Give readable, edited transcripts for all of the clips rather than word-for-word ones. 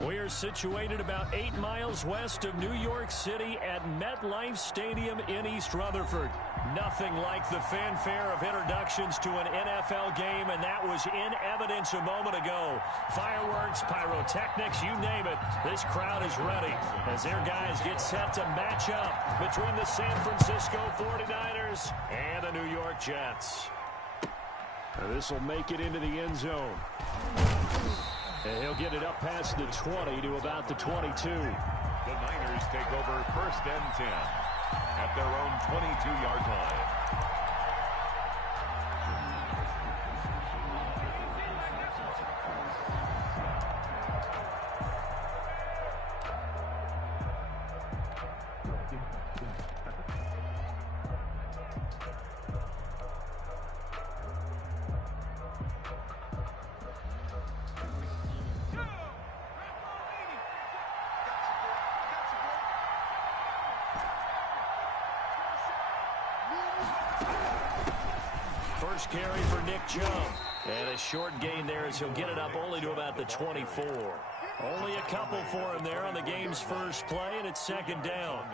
We are situated about 8 miles west of New York City at MetLife Stadium in East Rutherford. Nothing like the fanfare of introductions to an NFL game, and that was in evidence a moment ago. Fireworks, pyrotechnics, you name it. This crowd is ready as their guys get set to match up between the San Francisco 49ers and the New York Jets. This will make it into the end zone. And he'll get it up past the 20 to about the 22. The Niners take over 1st and 10 at their own 22-yard line. First carry for Nick Chubb. And a short gain there as he'll get it up only to about the 24. Only a couple for him there on the game's first play, and it's 2nd down.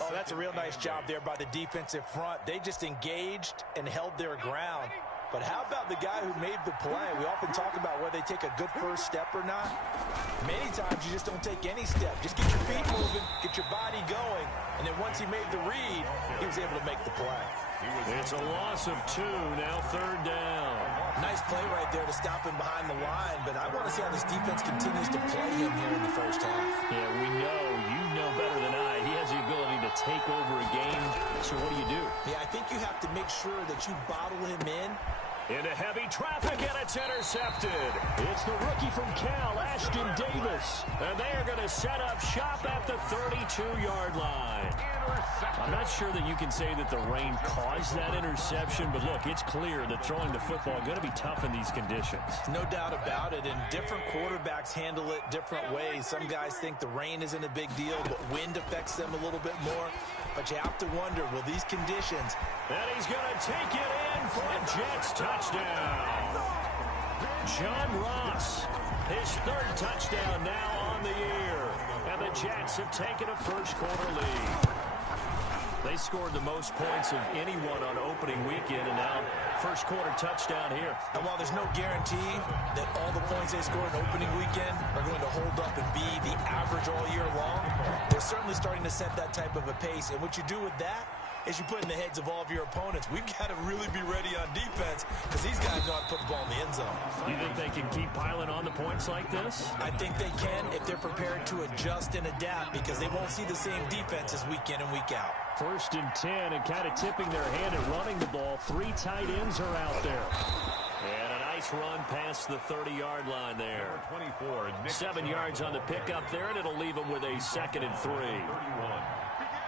Oh, that's a real nice job there by the defensive front. They just engaged and held their ground. But how about the guy who made the play? We often talk about whether they take a good first step or not. Many times you just don't take any step. Just get your feet moving, get your body going, and then once he made the read, he was able to make the play. It's a loss of 2, now 3rd down. Nice play right there to stop him behind the line, but I want to see how this defense continues to play him here in the first half. Yeah, we know, you know better than I, he has the ability to take over a game, so what do? Yeah, I think you have to make sure that you bottle him in. Into heavy traffic, and it's intercepted. It's the rookie from Cal, Ashton Davis. And they are going to set up shop at the 32-yard line. I'm not sure that you can say that the rain caused that interception, but look, it's clear that throwing the football is going to be tough in these conditions. No doubt about it, and different quarterbacks handle it different ways. Some guys think the rain isn't a big deal, but wind affects them a little bit more. But you have to wonder, will these conditions... And he's going to take it in for a Jets touchdown. John Ross, his 3rd touchdown now on the year. And the Jets have taken a first-quarter lead. They scored the most points of anyone on opening weekend, and now first-quarter touchdown here. And while there's no guarantee that all the points they scored in opening weekend are going to hold up and be the average all year long, they're certainly starting to set that type of a pace. And what you do with that is you put in the heads of all of your opponents, we've got to really be ready on defense because these guys know how to put the ball in the end zone. You think they can keep piling on the points like this? I think they can if they're prepared to adjust and adapt because they won't see the same defenses week in and week out. 1st and 10, and kind of tipping their hand at running the ball. 3 tight ends are out there. And a nice run past the 30-yard line there. 7 yards on the pickup there, and it'll leave them with a 2nd and 3.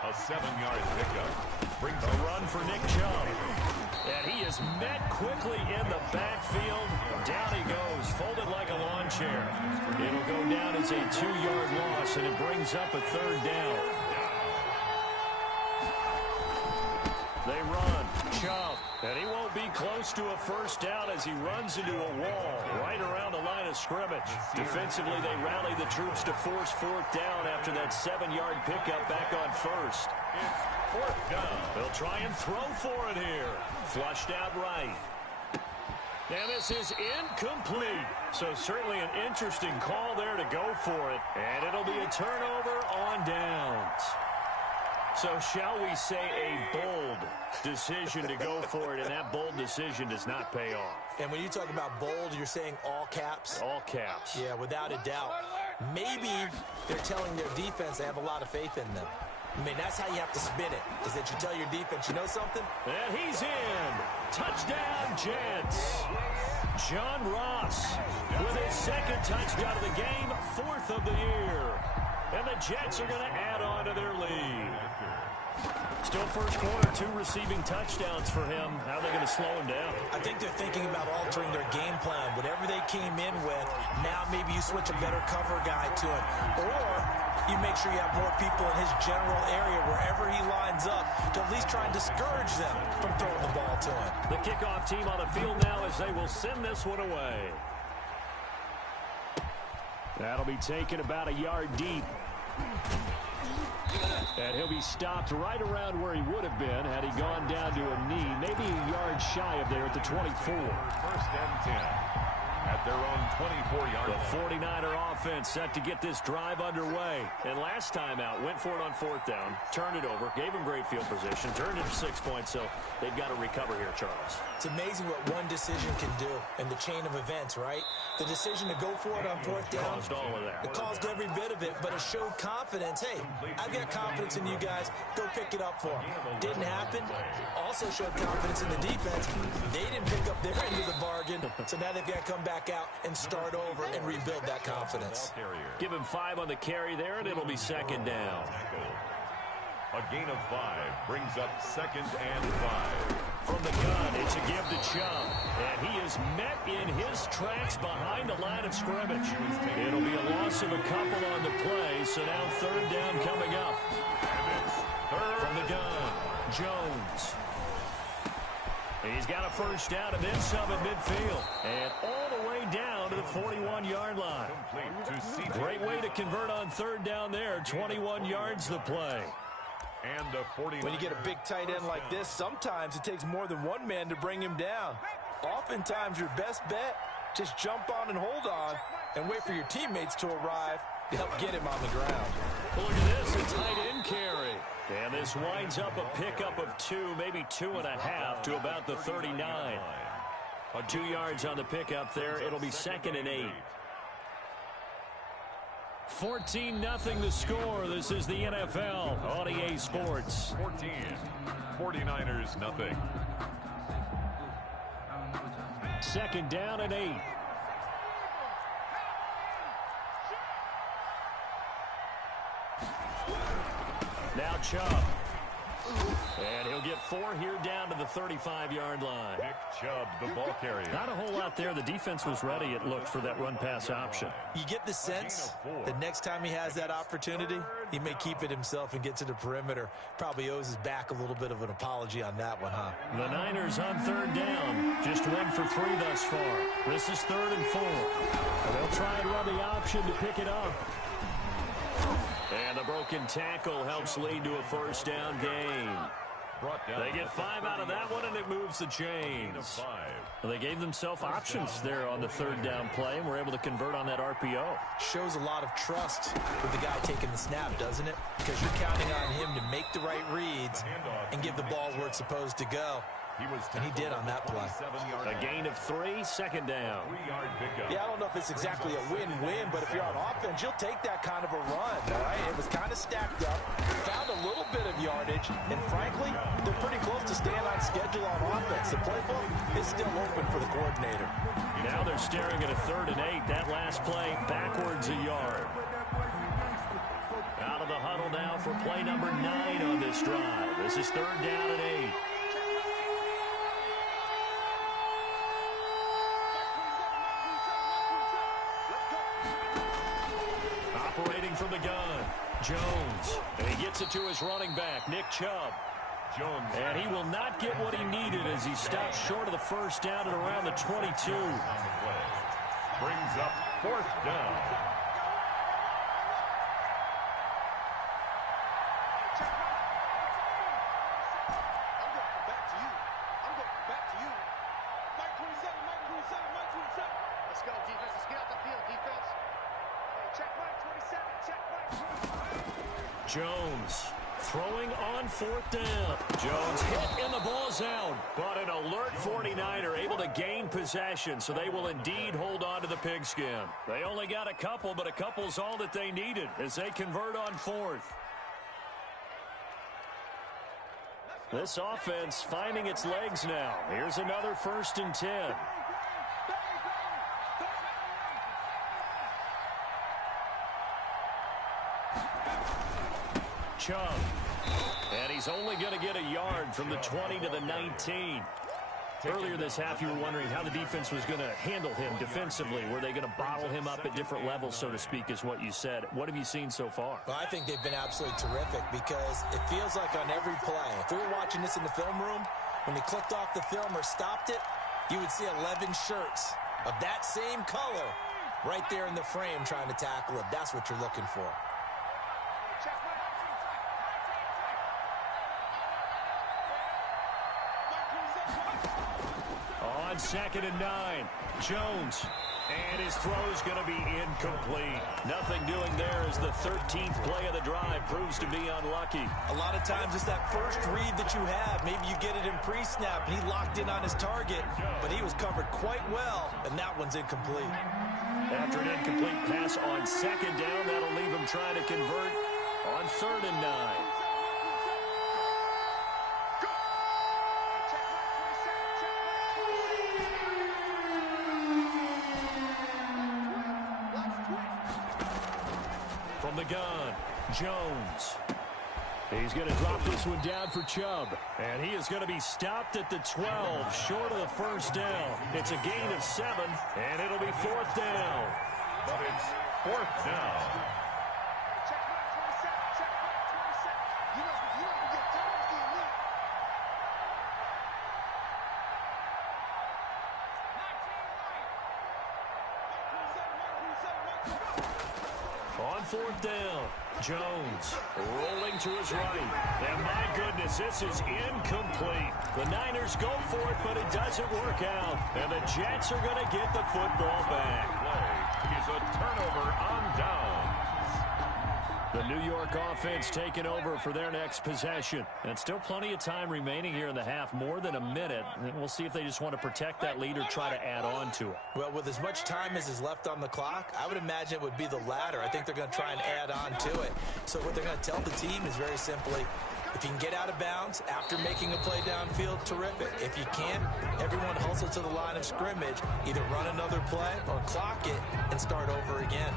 A 7-yard pickup. Brings a run for Nick Chubb. And he is met quickly in the backfield. Down he goes, folded like a lawn chair. It'll go down as a 2-yard loss, and it brings up a 3rd down. They run. Chubb. And he won't be close to a first down as he runs into a wall right around the line of scrimmage. Defensively, they rally the troops to force 4th down after that 7-yard pickup back on 1st. It's 4th down. They'll try and throw for it here. Flushed out right. And this is incomplete. So certainly an interesting call there to go for it. And it'll be a turnover on downs. So shall we say a bold decision to go for it, and that bold decision does not pay off. And when you talk about bold, you're saying all caps? All caps. Yeah, without a doubt. Maybe they're telling their defense they have a lot of faith in them. I mean, that's how you have to spin it, is that you tell your defense, you know something? And he's in. Touchdown, Jets. John Ross with his 2nd touchdown of the game, 4th of the year. And the Jets are going to add on to their lead. Still first quarter, 2 receiving touchdowns for him. How are they going to slow him down? I think they're thinking about altering their game plan. Whatever they came in with, now maybe you switch a better cover guy to him. Or you make sure you have more people in his general area wherever he lines up to at least try and discourage them from throwing the ball to him. The kickoff team on the field now as they will send this one away. That'll be taken about a yard deep. And he'll be stopped right around where he would have been had he gone down to a knee, maybe a yard shy of there at the 24. First and 10 at their own 24-yard line. The 49er offense set to get this drive underway. And last time out, went for it on fourth down, turned it over, gave him great field position, turned it to 6 points, so they've got to recover here, Charles. It's amazing what one decision can do in the chain of events, right? The decision to go for it on fourth down. Caused all of that. It caused every bit of it, but it showed confidence. Hey, I've got confidence in you guys. Go pick it up for them. Didn't happen. Also showed confidence in the defense. They didn't pick up their end of the bargain, so now they've got to come back out and start over and rebuild that confidence. Give him 5 on the carry there, and it'll be second down. A gain of 5 brings up second and 5. From the gun, it's a give to Chubb. And he is met in his tracks behind the line of scrimmage. It'll be a loss of a couple on the play, so now third down coming up. From the gun, Jones. He's got a first down and then some at midfield. And all the way down to the 41-yard line. Great way to convert on third down there. 21 yards the play. And when you get a big tight end like this, sometimes it takes more than one man to bring him down. Oftentimes your best bet, just jump on and hold on and wait for your teammates to arrive to help get him on the ground. Well, look at this, a tight end carry. And this winds up a pickup of 2, maybe 2.5 to about the 39. 2 yards on the pickup there. It'll be second and 8. 14-0 the score. This is the NFL on EA Sports. 14. 49ers nothing. Second down and 8. Now Chubb. And he'll get 4 here down to the 35-yard line. Nick Chubb, the ball carrier. Not a whole lot there. The defense was ready, it looked, for that run-pass option. You get the sense that next time he has that opportunity, he may keep it himself and get to the perimeter. Probably owes his back a little bit of an apology on that one, huh? The Niners on third down. Just 1 for 3 thus far. This is 3rd and 4. And they'll try and run the option to pick it up. And the broken tackle helps lead to a first down gain. They get 5 out of that one, and it moves the chains. Well, they gave themselves options there on the third down play, and were able to convert on that RPO. Shows a lot of trust with the guy taking the snap, doesn't it? Because you're counting on him to make the right reads and give the ball where it's supposed to go. And he did on that play. A gain of 3, second down. Yeah, I don't know if it's exactly a win-win, but if you're on offense, you'll take that kind of a run, all right? It was kind of stacked up, found a little bit of yardage, and frankly, they're pretty close to staying on schedule on offense. The playbook is still open for the coordinator. Now they're staring at a 3rd and 8. That last play backwards a yard. Out of the huddle now for play number 9 on this drive. This is 3rd down and 8. Operating from the gun, Jones. And he gets it to his running back, Nick Chubb. Jones. And he will not get what he needed as he stops short of the first down at around the 22. Brings up 4th down. Jones throwing on 4th down. Jones hit and the ball's out. But an alert 49er able to gain possession, so they will indeed hold on to the pigskin. They only got a couple, but a couple's all that they needed as they convert on 4th. This offense finding its legs now. Here's another 1st and 10. Chubb. And he's only going to get a yard from the 20 to the 19. Earlier this half, you were wondering how the defense was going to handle him defensively. Were they going to bottle him up at different levels, so to speak, is what you said. What have you seen so far? Well, I think they've been absolutely terrific because it feels like on every play, if we were watching this in the film room, when they clicked off the film or stopped it, you would see 11 shirts of that same color right there in the frame trying to tackle him. That's what you're looking for. On 2nd and 9, Jones. And his throw is going to be incomplete. Nothing doing there as the 13th play of the drive proves to be unlucky. A lot of times it's that first read that you have. Maybe you get it in pre-snap. He locked in on his target, but he was covered quite well, and that one's incomplete. After an incomplete pass on 2nd down, that'll leave him trying to convert on 3rd and 9. From the gun, Jones. He's going to drop this one down for Chubb. And he is going to be stopped at the 12, short of the first down. It's a gain of 7, and it'll be 4th down. But it's 4th down. On 4th down, Jones rolling to his right. And my goodness, this is incomplete. The Niners go for it, but it doesn't work out. And the Jets are going to get the football back. Play is a turnover on downs. The New York offense taking over for their next possession. And still plenty of time remaining here in the half, more than a minute. And we'll see if they just want to protect that lead or try to add on to it. Well, with as much time as is left on the clock, I would imagine it would be the latter. I think they're going to try and add on to it. So what they're going to tell the team is very simply, if you can get out of bounds after making a play downfield, terrific. If you can't, everyone hustle to the line of scrimmage, either run another play or clock it and start over again.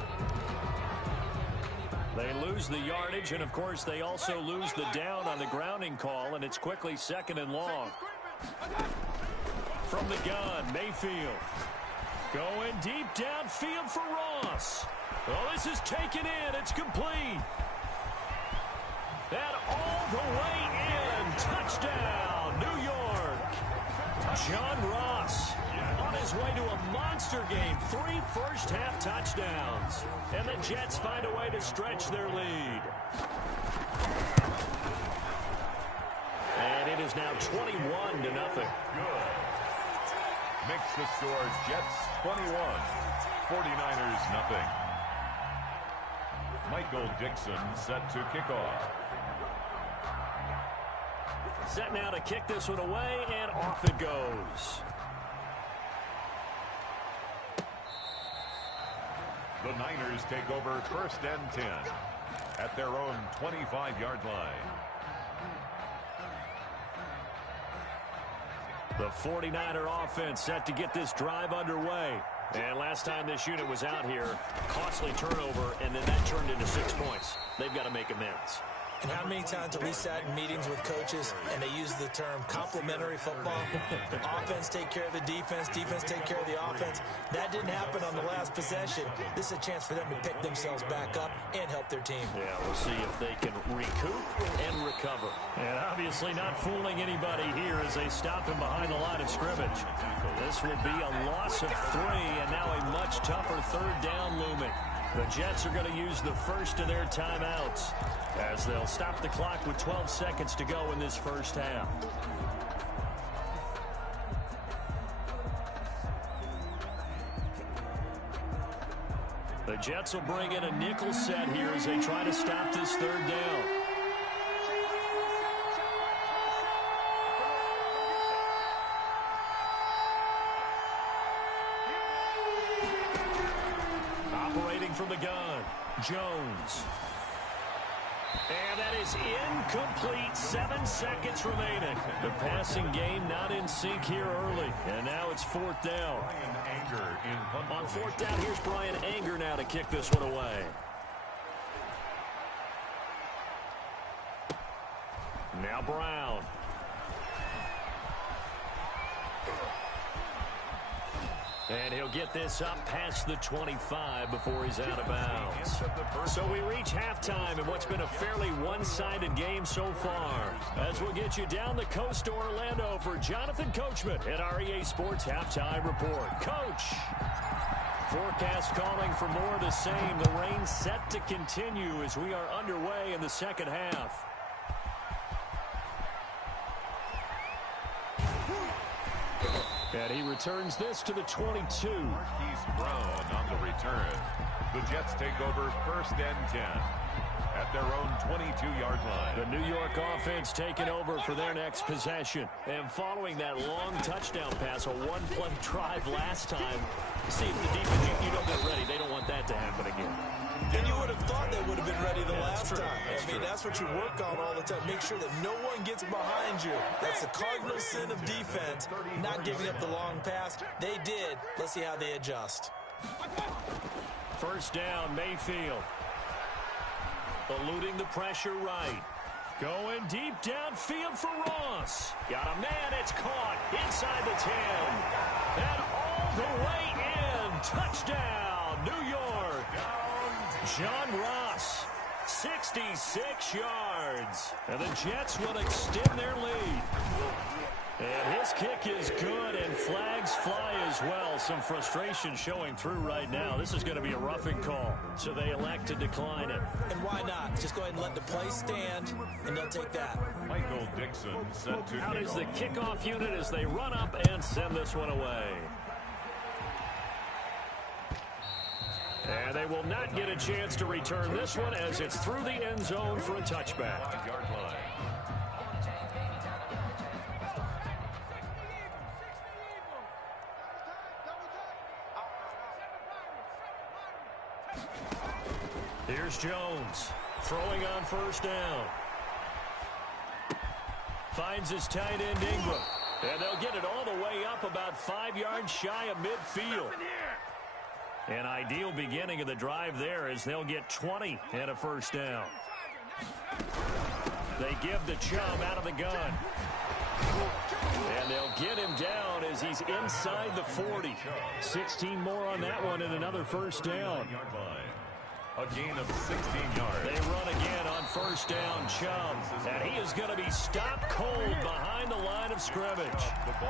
They lose the yardage, and, of course, they also lose the down on the grounding call, and it's quickly 2nd and long. From the gun, Mayfield. Going deep downfield for Ross. Oh, this is taken in. It's complete. And all the way in. Touchdown, New York. John Ross on his way to a monster game. 3 first-half touchdowns. And the Jets find a way to stretch their lead. And it is now 21-0. Good. Makes the scores Jets 21, 49ers nothing. Michael Dixon set to kick off. Set now to kick this one away, and off it goes. The Niners take over 1st and 10 at their own 25-yard line. The 49er offense set to get this drive underway. And last time this unit was out here, costly turnover, and then that turned into 6 points. They've got to make amends. And how many times have we sat in meetings with coaches and they use the term complementary football? Offense take care of the defense, defense take care of the offense. That didn't happen on the last possession. This is a chance for them to pick themselves back up and help their team. Yeah, we'll see if they can recoup and recover. And obviously not fooling anybody here as they stop him behind the line of scrimmage. This will be a loss of 3, and now a much tougher 3rd down looming. The Jets are going to use the first of their timeouts as they'll stop the clock with 12 seconds to go in this first half. The Jets will bring in a nickel set here as they try to stop this 3rd down. Operating from the gun, Jones. And that is incomplete. 7 seconds remaining. The passing game not in sync here early. And now it's 4th down. On 4th down, here's Brian Anger now to kick this one away. Now Brown. And he'll get this up past the 25 before he's out of bounds. So we reach halftime in what's been a fairly one-sided game so far. As we'll get you down the coast to Orlando for Jonathan Coachman at our EA Sports Halftime Report. Coach. Forecast calling for more of the same. The rain set to continue as we are underway in the second half. And he returns this to the 22. Marquise Brown on the return. The Jets take over 1st and 10 at their own 22-yard line. The New York offense taking over for their next possession. And following that long touchdown pass, a one-play drive last time, see the defense, you know they're ready. They don't want that to happen again. And you would have thought they would have been ready the last time. I mean, that's what you work on all the time. Make sure that no one gets behind you. That's the cardinal sin of defense, not giving up the long pass. They did. Let's see how they adjust. First down, Mayfield. Eluding the pressure right. Going deep downfield for Ross. Got a man, it's caught inside the 10. And all the way in. Touchdown, New York. John Ross, 66 yards. And the Jets will extend their lead. And his kick is good, and flags fly as well. Some frustration showing through right now. This is going to be a roughing call, so they elect to decline it. And why not? Just go ahead and let the play stand, and they'll take that. Michael Dixon set to Out is the kickoff unit as they run up and send this one away. And they will not get a chance to return this one as it's through the end zone for a touchback. Yard line. Here's Jones throwing on first down. Finds his tight end Ingram. And they'll get it all the way up about 5 yards shy of midfield. An ideal beginning of the drive there as they'll get 20 and a first down. They give the Chubb out of the gun. And they'll get him down as he's inside the 40. 16 more on that one and another first down. A gain of 16 yards. They run again on first down, Chubb. And he is going to be stopped cold behind the line of scrimmage.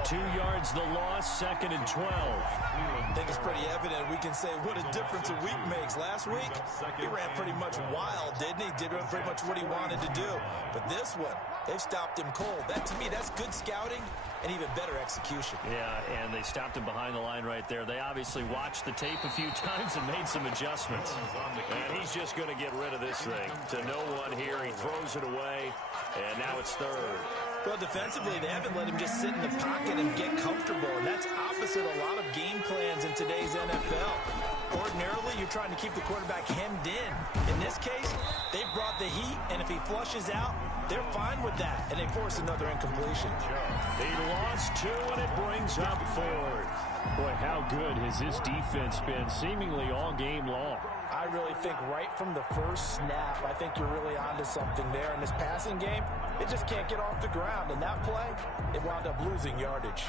2 yards the loss, 2nd and 12. I think it's pretty evident. We can say what a difference a week makes. Last week, he ran pretty much wild, didn't he? Did pretty much what he wanted to do. But this one, they've stopped him cold. That, to me, that's good scouting and even better execution. Yeah, and they stopped him behind the line right there. They obviously watched the tape a few times and made some adjustments. And he's just going to get rid of this thing. To no one here, he throws it away, and now it's third. Well, defensively, they haven't let him just sit in the pocket and get comfortable, and that's opposite a lot of game plans in today's NFL. Ordinarily, you're trying to keep the quarterback hemmed in. In this case, they brought the heat, and if he flushes out, they're fine with that, and they force another incompletion. He lost 2, and it brings up 4th. Boy, how good has this defense been seemingly all game long? I really think right from the first snap, I think you're really onto something there. In this passing game, it just can't get off the ground. And that play, it wound up losing yardage.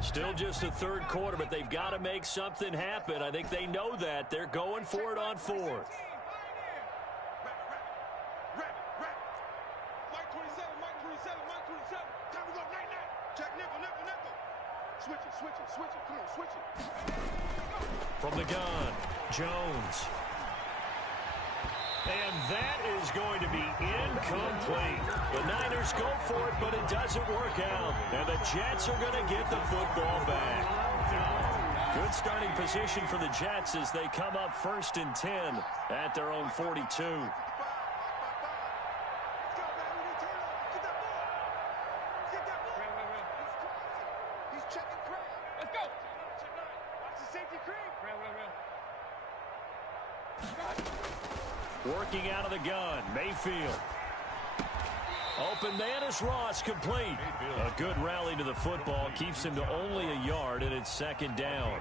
Still just the third quarter, but they've got to make something happen. I think they know that. They're going for it on 4th. From the gun, Jones. And that is going to be incomplete. The Niners go for it, but it doesn't work out. And the Jets are going to get the football back. Good starting position for the Jets as they come up 1st and 10 at their own 42. Working out of the gun, Mayfield. Open man is Ross, complete. A good rally to the football keeps him to only a yard, and it's 2nd down.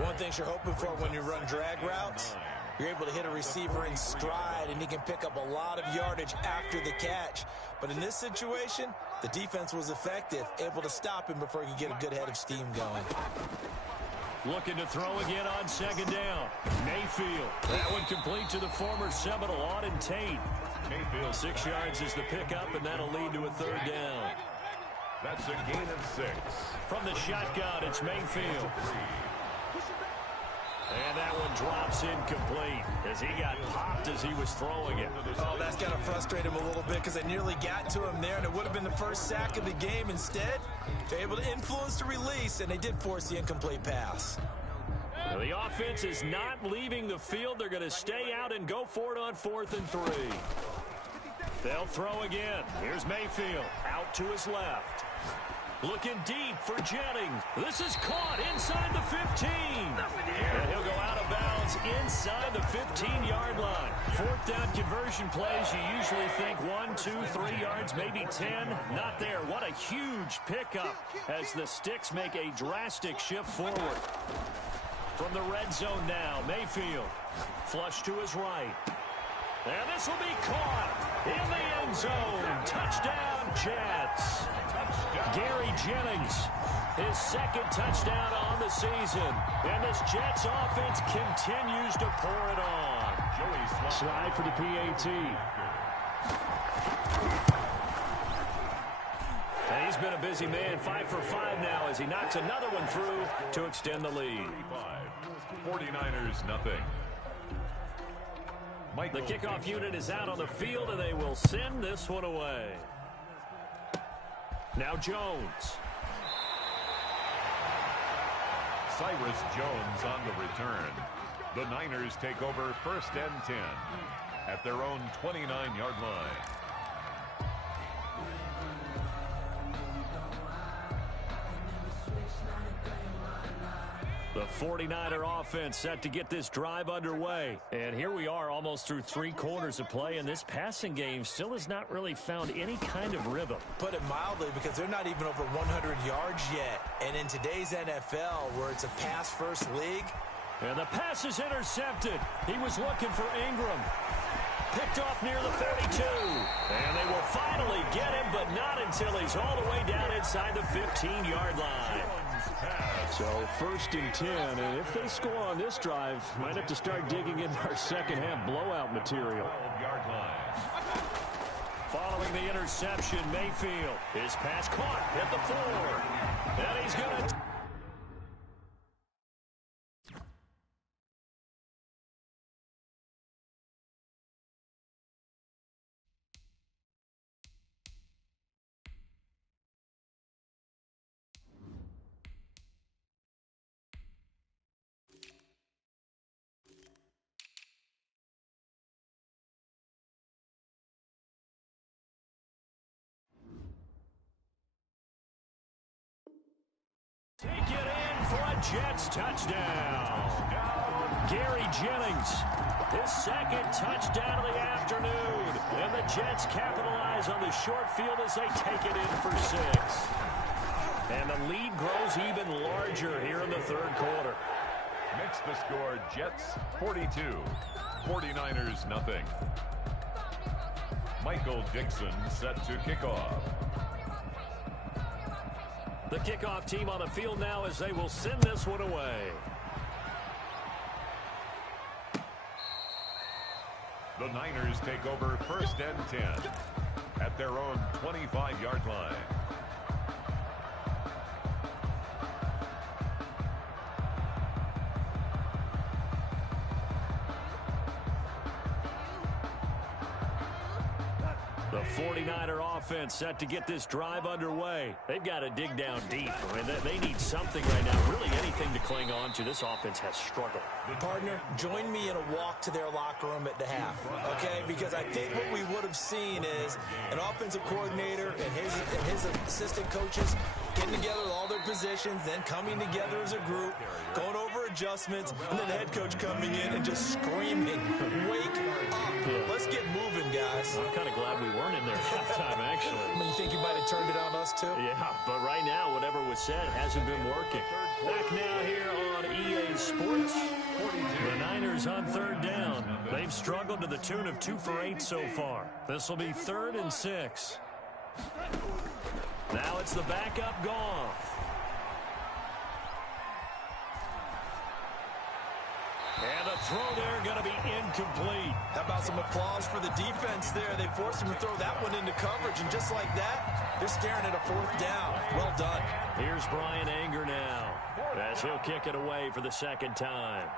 One thing you're hoping for when you run drag routes, you're able to hit a receiver in stride, and he can pick up a lot of yardage after the catch. But in this situation, the defense was effective, able to stop him before he could get a good head of steam going. Looking to throw again on 2nd down. Mayfield. That one complete to the former Seminole, Auden Tate. Mayfield 6 yards is the pickup, and that'll lead to a 3rd down. That's a gain of 6. From the shotgun, it's Mayfield. And that one drops incomplete as he got popped as he was throwing it. Oh, that's got to frustrate him a little bit because they nearly got to him there, and it would have been the first sack of the game. Instead, they're able to influence the release, and they did force the incomplete pass. Now, the offense is not leaving the field. They're going to stay out and go for it on 4th and 3. They'll throw again. Here's Mayfield out to his left. Looking deep for Jennings. This is caught inside the 15. And he'll go out of bounds inside the 15-yard line. 4th down conversion plays, you usually think 1, 2, 3 yards, maybe 10. Not there. What a huge pickup as the Sticks make a drastic shift forward. From the red zone now, Mayfield. Flush to his right. And this will be caught in the end zone. Touchdown, Jets. Gary Jennings, his 2nd touchdown on the season. And this Jets offense continues to pour it on. Slide for the PAT. And he's been a busy man, 5 for 5 now as he knocks another one through to extend the lead. 49ers nothing. The kickoff unit is out on the field, and they will send this one away. Now Jones. Cyrus Jones on the return. The Niners take over 1st and 10 at their own 29-yard line. The 49er offense set to get this drive underway. And here we are almost through 3 quarters of play, and this passing game still has not really found any kind of rhythm. Put it mildly, because they're not even over 100 yards yet. And in today's NFL, where it's a pass-first league. And the pass is intercepted. He was looking for Ingram. Picked off near the 32. And they will finally get him, but not until he's all the way down inside the 15-yard line. So 1st and 10, and if they score on this drive, might have to start digging in our second half blowout material. 12-yard line. Following the interception, Mayfield. His pass caught at the 4. And he's going to... Take it in for a Jets touchdown. Gary Jennings, his 2nd touchdown of the afternoon. And the Jets capitalize on the short field as they take it in for 6. And the lead grows even larger here in the 3rd quarter. Makes the score Jets 42, 49ers nothing. Michael Dixon set to kick off. The kickoff team on the field now as they will send this one away. The Niners take over 1st and 10 at their own 25-yard line. The 49er offense set to get this drive underway. They've got to dig down deep. I mean, they need something right now, really anything to cling on to. This offense has struggled. Partner, join me in a walk to their locker room at the half, okay? Because I think what we would have seen is an offensive coordinator and his assistant coaches getting together with all their positions, then coming together as a group, going over adjustments, and then the head coach coming in and just screaming, wake up. Let's get moving, guys. I'm kind of glad we weren't in there at halftime, actually. I mean, you think you might have turned it on us, too? Yeah, but right now, whatever was said hasn't been working. Back now here on EA Sports. The Niners on 3rd down. They've struggled to the tune of 2 for 8 so far. This will be 3rd and 6. Now it's the backup Goff. And the throw there going to be incomplete. How about some applause for the defense there? They forced him to throw that one into coverage, and just like that, they're staring at a 4th down. Well done. Here's Brian Anger now as he'll kick it away for the 2nd time.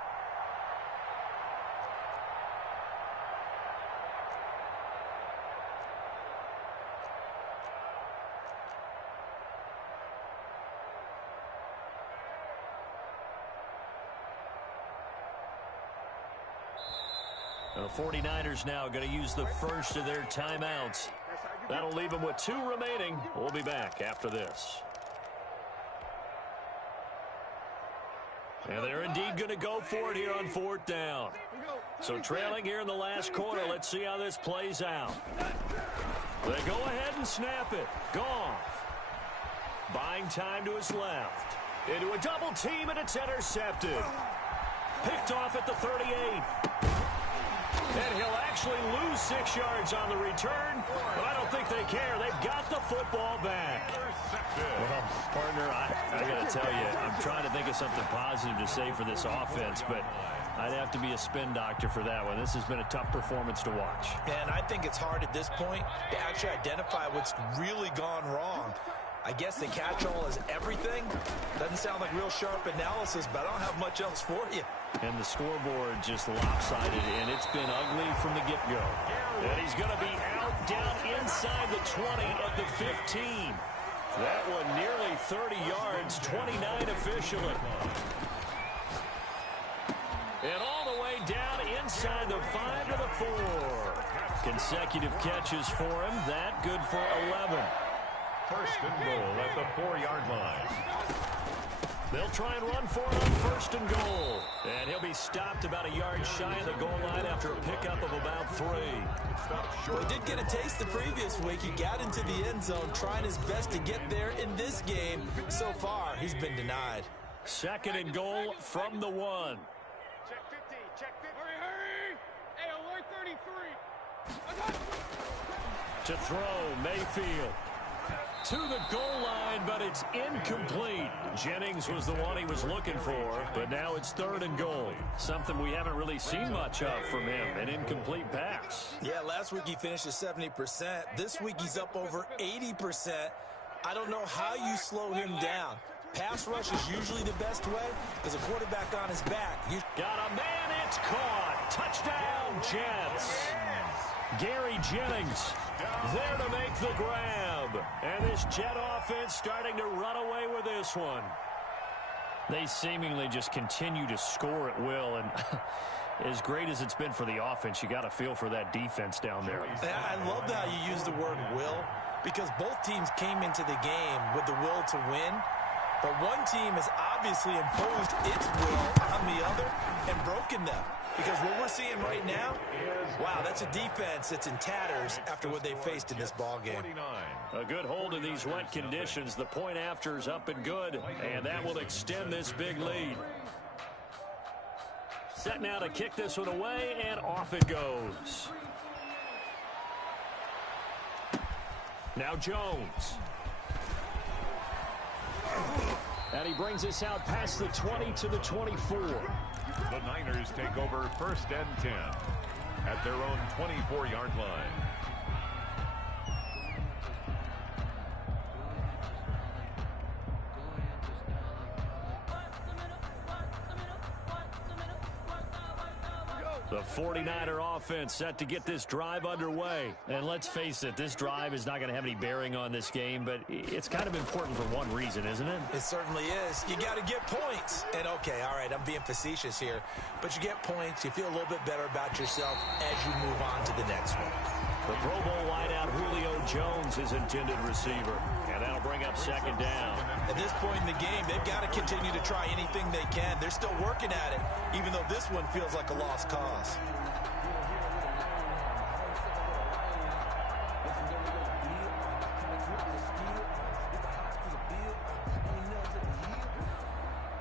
The 49ers now going to use the first of their timeouts. That'll leave them with 2 remaining. We'll be back after this. And they're indeed going to go for it here on 4th down. So trailing here in the last quarter. Let's see how this plays out. They go ahead and snap it. Goff. Buying time to his left. Into a double team, and it's intercepted. Picked off at the 38. And he'll actually lose 6 yards on the return, but I don't think they care. They've got the football back. Well, partner, I got to tell you, I'm trying to think of something positive to say for this offense, but I'd have to be a spin doctor for that one. This has been a tough performance to watch. And I think it's hard at this point to actually identify what's really gone wrong. I guess the catch-all is everything. Doesn't sound like real sharp analysis, but I don't have much else for you. And the scoreboard just lopsided, and it's been ugly from the get-go. And he's going to be out down inside the 20 at the 15. That one nearly 30 yards, 29 officially. And all the way down inside the 5 to the 4. Consecutive catches for him. That good for 11. First and goal at the 4-yard line. They'll try and run for it on 1st and goal. And he'll be stopped about a yard shy of the goal line after a pickup of about 3. Well, he did get a taste the previous week. He got into the end zone, trying his best to get there in this game. So far, he's been denied. 2nd and goal from the 1. Check 50, check 50. Hurry! Hey, alert 33. To throw, Mayfield. To the goal line, but it's incomplete. Jennings was the one he was looking for, but now it's 3rd and goal. Something we haven't really seen much of from him, an incomplete pass. Yeah, last week he finished at 70%. This week he's up over 80%. I don't know how you slow him down. Pass rush is usually the best way because a quarterback on his back. Got a man, it's caught. Touchdown, Jets. Gary Jennings there to make the grab. And this Jet offense starting to run away with this one. They seemingly just continue to score at will. And as great as it's been for the offense, you got to feel for that defense down there. I love how you use the word will, because both teams came into the game with the will to win. But one team has obviously imposed its will on the other and broken them. Because what we're seeing right now, wow, that's a defense that's in tatters after what they faced in this ballgame. A good hold in these wet conditions. The point after is up and good, and that will extend this big lead. Set now to kick this one away, and off it goes. Now Jones. And he brings us out past the 20 to the 24. The Niners take over 1st and 10 at their own 24-yard line. The 49er offense set to get this drive underway. And let's face it, this drive is not going to have any bearing on this game, but it's kind of important for one reason, isn't it? It certainly is. You got to get points. And, okay, all right, I'm being facetious here. But you get points, you feel a little bit better about yourself as you move on to the next one. The Pro Bowl wideout Julio Jones is intended receiver. And that'll bring up 2nd down. At this point in the game, they've got to continue to try anything they can. They're still working at it, even though this one feels like a lost cause.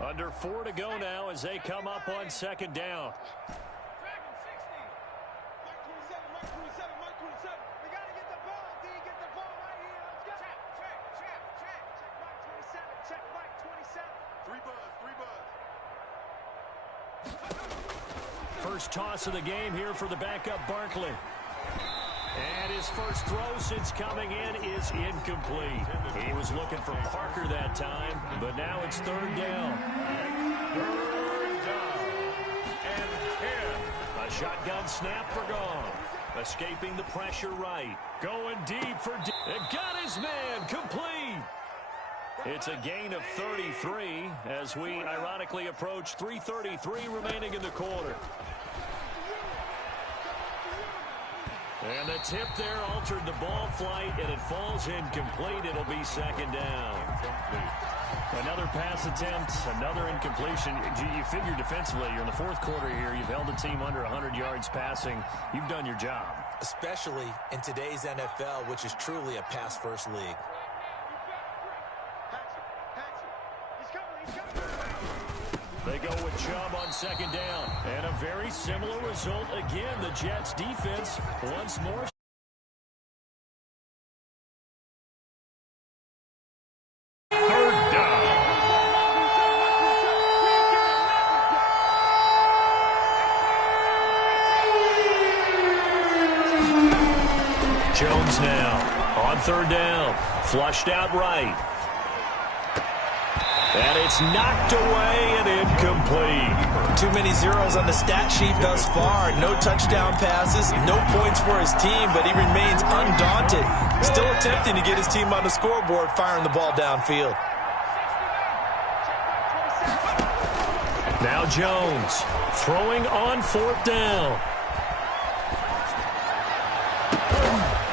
Under 4 to go now as they come up on 2nd down. First toss of the game here for the backup Barkley. And his first throw since coming in is incomplete. He was looking for Parker that time, but now it's 3rd down. 3rd down and 10. A shotgun snap for Goff. Escaping the pressure right. Going deep for deep. And got his man complete. It's a gain of 33 as we ironically approach 3:33 remaining in the quarter. And the tip there altered the ball flight, and it falls incomplete. It'll be second down. Another pass attempt, another incompletion. You figure defensively, you're in the fourth quarter here. You've held the team under 100 yards passing. You've done your job. Especially in today's NFL, which is truly a pass-first league. They go with Chubb on second down. And a very similar result again. The Jets defense once more. Third down. Jones now on third down. Flushed out right. And it's knocked away and incomplete. Too many zeros on the stat sheet thus far. No touchdown passes, no points for his team, but he remains undaunted. Still attempting to get his team on the scoreboard, firing the ball downfield. Now Jones throwing on fourth down.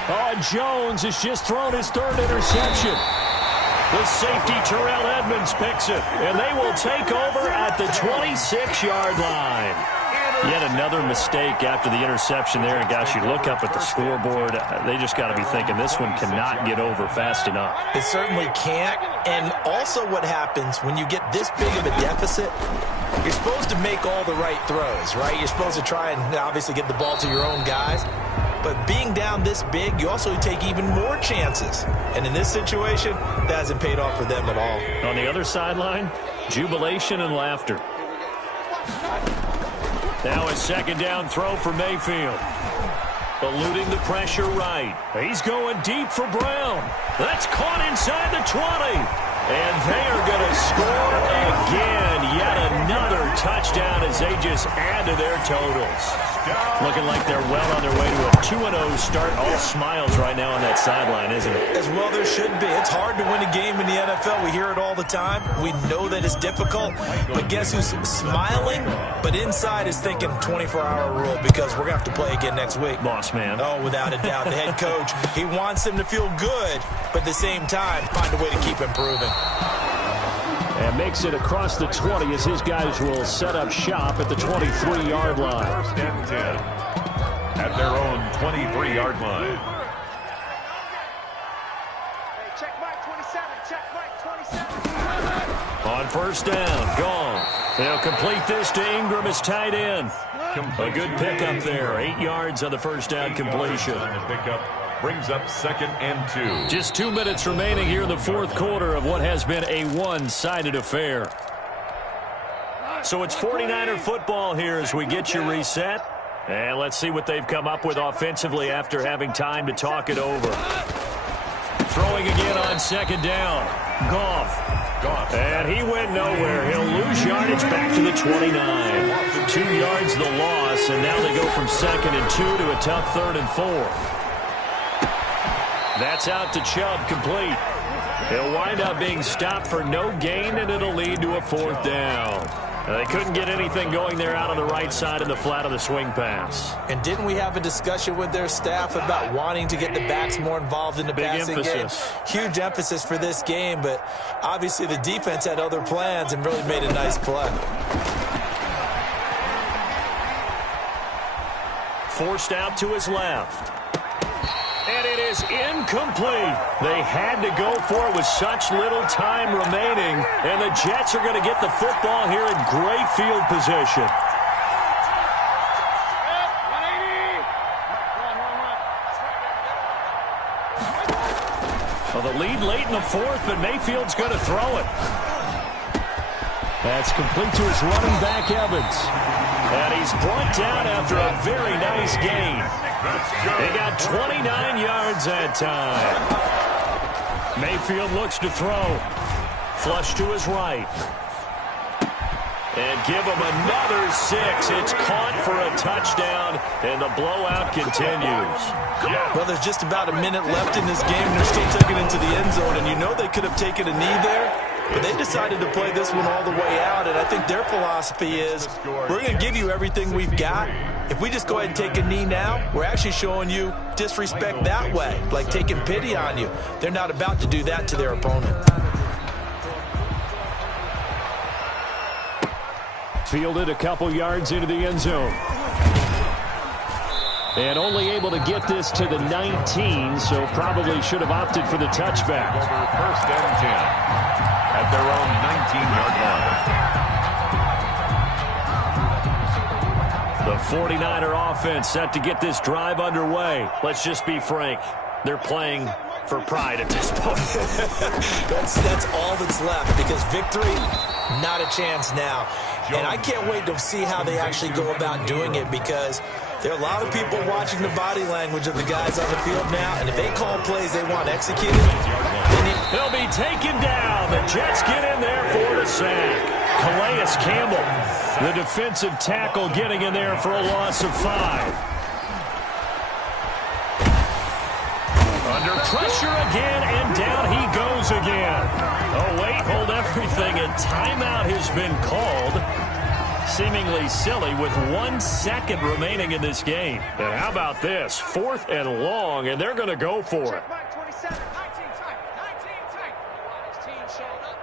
Oh, and Jones has just thrown his third interception. The safety, Terrell Edmonds, picks it, and they will take over at the 26-yard line. Yet another mistake after the interception there, and gosh, you look up at the scoreboard, they just got to be thinking this one cannot get over fast enough. It certainly can't, and also what happens when you get this big of a deficit, you're supposed to make all the right throws, right? You're supposed to try and obviously get the ball to your own guys. But being down this big, you also take even more chances. And in this situation, that hasn't paid off for them at all. On the other sideline, jubilation and laughter. Now a second down throw for Mayfield. Eluding the pressure right. He's going deep for Brown. That's caught inside the 20. And they are going to score again. Yet another touchdown as they just add to their totals. Looking like they're well on their way to a 2-0 start. All smiles right now on that sideline, isn't it? As well there should be. It's hard to win a game in the NFL. We hear it all the time. We know that it's difficult. But guess who's smiling? But inside is thinking 24-hour rule because we're going to have to play again next week. Boss man. Oh, without a doubt. The head coach, he wants them to feel good, but at the same time, find a way to keep improving. And makes it across the 20 as his guys will set up shop at the 23-yard line. First and 10 at their own 23-yard line. Hey, check Mike 27. Check Mike 27. On first down, gone. They'll complete this to Ingram as tight end. A good pickup there. 8 yards on the first down completion. The pickup brings up second and 2. Just 2 minutes remaining here in the fourth quarter of what has been a one-sided affair. So it's 49er football here as we get you reset. And let's see what they've come up with offensively after having time to talk it over. Throwing again on second down. Goff. And he went nowhere. He'll lose yardage back to the 29. 2 yards the loss, and now they go from second and 2 to a tough third and 4. That's out to Chubb, complete. He'll wind up being stopped for no gain, and it'll lead to a fourth down. They couldn't get anything going there out on the right side of the flat of the swing pass. And didn't we have a discussion with their staff about wanting to get the backs more involved in the passing game? Huge emphasis for this game, but obviously the defense had other plans and really made a nice play. Forced out to his left. And it is incomplete. They had to go for it with such little time remaining. And the Jets are going to get the football here in great field position. Well, the lead late in the fourth, but Mayfield's going to throw it. That's complete to his running back, Evans. And he's brought down after a very nice gain. They got 29 yards that time. Mayfield looks to throw. Flush to his right. And give him another 6. It's caught for a touchdown, and the blowout continues. Well, there's just about a minute left in this game, and they're still taking it into the end zone. And you know they could have taken a knee there, But they decided to play this one all the way out, and I think their philosophy is we're going to give you everything we've got. If we just go ahead and take a knee now, we're actually showing you disrespect that way, like taking pity on you. They're not about to do that to their opponent. Fielded a couple yards into the end zone. And only able to get this to the 19, so probably should have opted for the touchback. Over first and 10 at their own 19-yard line. The 49er offense set to get this drive underway. Let's just be frank. They're playing for pride at this point. That's all that's left, because victory, not a chance now. And I can't wait to see how they actually go about doing it, because there are a lot of people watching the body language of the guys on the field now, and if they call plays they want executed, they'll be taken down. The Jets get in there for the sack. Calais Campbell, the defensive tackle, getting in there for a loss of 5. Under pressure again, and down he goes again. Oh, wait, hold everything, and timeout has been called. Seemingly silly with 1 second remaining in this game. And how about this? 4th and long, and they're going to go for it. Mike 27, 19 tight, 19 tight. His team showing up.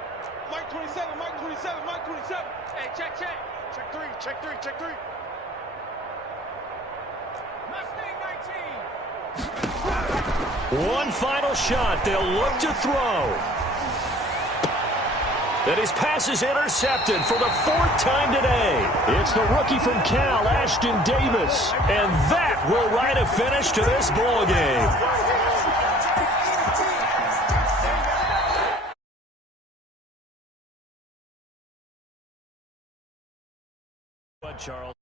Mike 27, Mike 27, Mike 27. Hey, check, check. Check 3, check 3, check 3. Mustang 19. One final shot. They'll look to throw. And his pass is intercepted for the 4th time today. It's the rookie from Cal, Ashton Davis. And that will write a finish to this ball game. Charles.